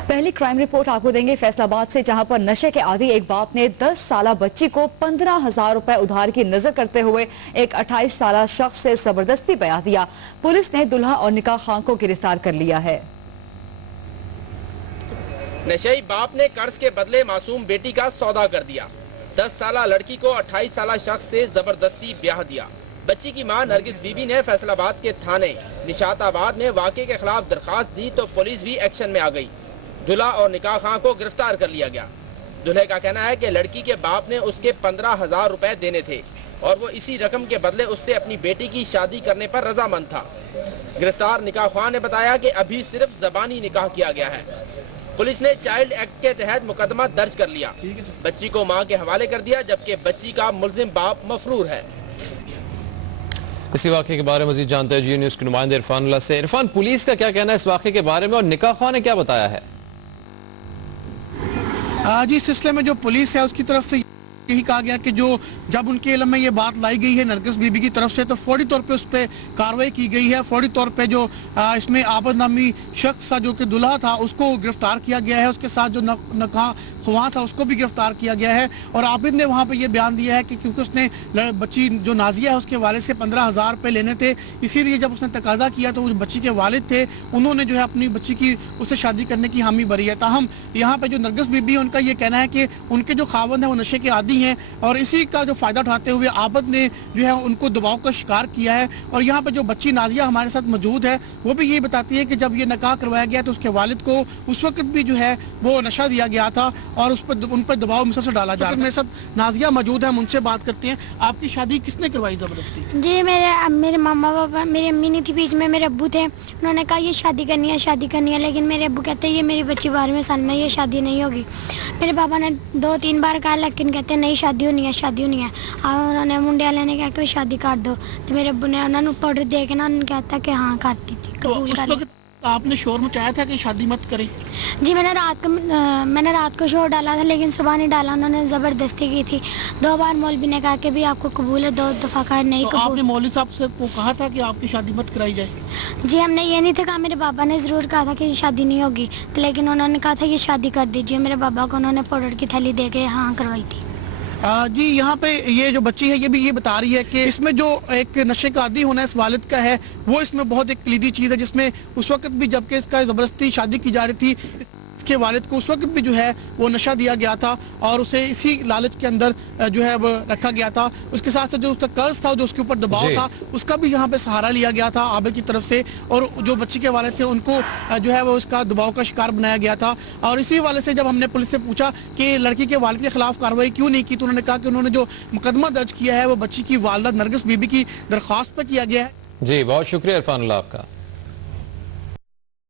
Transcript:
पहली crime report आपको देंगे फैसलाबाद से, जहां पर नशे के आदी एक बाप ने 10 साला बच्ची को 15,000 रुपए उधार की नजर करते हुए एक 28 साला शख्स से जबरदस्ती ब्याह दिया। पुलिस ने दुल्हा और निकाह खां को गिरफ्तार कर लिया है। नशेई बाप ने कर्ज के बदले मासूम बेटी का सौदा कर दिया। 10 साला लड़की को 28 साला शख्स से जबरदस्ती ब्याह दिया। बच्ची की मां नरगिस बीबी ने फैसलाबाद के थाने निशाताबाद में वाक़े के खिलाफ दरखास्त दी तो पुलिस भी एक्शन में आ गई। दूल्हा और निकाह खां को गिरफ्तार कर लिया गया। दूल्हे का कहना है कि लड़की के बाप ने उसके 15,000 रुपए देने थे और वो इसी रकम के बदले उससे अपनी बेटी की शादी करने पर रजामंद था। गिरफ्तार निकाह खां ने बताया कि अभी सिर्फ ज़बानी निकाह किया गया है। पुलिस ने चाइल्ड एक्ट के तहत मुकदमा दर्ज कर लिया। बच्ची को मां के हवाले कर दिया, जबकि बच्ची का मुल्जिम बाप मफरूर है। इसी वाक़े के बारे में मज़ीद जानते हैं जी न्यूज़ के नुमाइंदे इरफान उल्लाह से। इरफान, पुलिस का क्या कहना है इस वाक़े के बारे में और निकाह खां ने क्या बताया है? जी, इस सिलसिले में जो पुलिस है उसकी तरफ से यही कहा गया कि जो जब उनके इल्म में ये बात लाई गई है नरगिस बीबी की तरफ से, तो फौरी तौर पे उस पर कार्रवाई की गई है। फौरी तौर पे जो इसमें आबद नामी शख्स था जो कि दुल्हा था उसको गिरफ्तार किया गया है। उसके साथ जो निकाह ख्वां था उसको भी गिरफ्तार किया गया है। और आबिद ने वहाँ पे ये बयान दिया है कि क्योंकि उसने बच्ची जो नाजिया है उसके वालिद से 15,000 रुपये लेने थे, इसीलिए जब उसने तकाजा किया तो बच्ची के वालिद थे, उन्होंने जो है अपनी बच्ची की उससे शादी करने की हामी भरी है। ताहम यहाँ पे जो नरगिस बीबी है उनका ये कहना है कि उनके जो खावंद है वो नशे के आदी हैं और इसी का जो फ़ायदा उठाते हुए आबद ने जो है उनको दबाव का शिकार किया है। और यहाँ पे जो बच्ची नाजिया हमारे साथ मौजूद है वो भी ये बताती है कि जब ये निकाह करवाया गया तो उसके वालिद को उस वक्त भी जो है वो नशा दिया गया था और उन पर दबाव मुसलसल डाला जा रहा है। मेरे साथ नाजिया मौजूद है, हम उनसे बात करते हैं। आपकी शादी किसने करवाई ज़बरदस्ती? जी, मेरे मामा पापा, मेरी अम्मी नहीं थी बीच में, मेरे अब्बू थे। उन्होंने कहा ये शादी करनी है, लेकिन मेरे अब्बू कहते हैं ये मेरी बच्ची 12वें साल में, ये शादी नहीं होगी। मेरे पापा ने 2-3 बार कहा लेकिन कहते नहीं शादी होनी है। और उन्होंने मुंडे वाले ने कहा कि शादी कर दो, तो मेरे अब्बू ने उन्होंने पाउडर दे के ना कहता कि हाँ करती थी, कबूल कर लिया। आपने शोर मचाया था कि शादी मत करें? जी, मैंने रात को शोर डाला था लेकिन सुबह नहीं डाला, उन्होंने ज़बरदस्ती की थी। 2 बार मौलवी ने कहा कि भी आपको कबूल है, 2 दफ़ा कहा नहीं कबूल। आपने मौलवी साहब से को कहा था कि आपकी शादी मत कराई जाए? जी, हमने ये नहीं था कहा, मेरे पापा ने ज़रूर कहा था कि शादी नहीं होगी, तो लेकिन उन्होंने कहा था ये शादी कर दीजिए। मेरे पापा को उन्होंने पाउडर की थैली दे के हाँ करवाई थी। जी, यहाँ पे ये जो बच्ची है ये भी ये बता रही है कि इसमें जो एक नशे का आदी होना इस वालिद का है वो इसमें बहुत एक कलीदी चीज़ है, जिसमें उस वक्त भी जबकि इसका ज़बरदस्ती शादी की जा रही थी इसके वालिद को उस वक्त भी जो है वो नशा दिया गया था और उसे इसी लालच के अंदर जो है वो रखा गया था। उसके साथ साथ जो उसका कर्ज था, जो उसके ऊपर दबाव था, उसका भी यहाँ पे सहारा लिया गया था आबे की तरफ से। और जो बच्ची के वालिद थे उनको जो है वो उसका दबाव का शिकार बनाया गया था। और इसी वाले से जब हमने पुलिस से पूछा कि लड़की के वालिद के खिलाफ कार्रवाई क्यों नहीं की, तो उन्होंने कहा कि उन्होंने जो मुकदमा दर्ज किया है वो बच्ची की वालिदा नरगिस बीबी की दरख्वास्त पर किया गया है। जी, बहुत शुक्रिया इरफान उल्लाह आपका।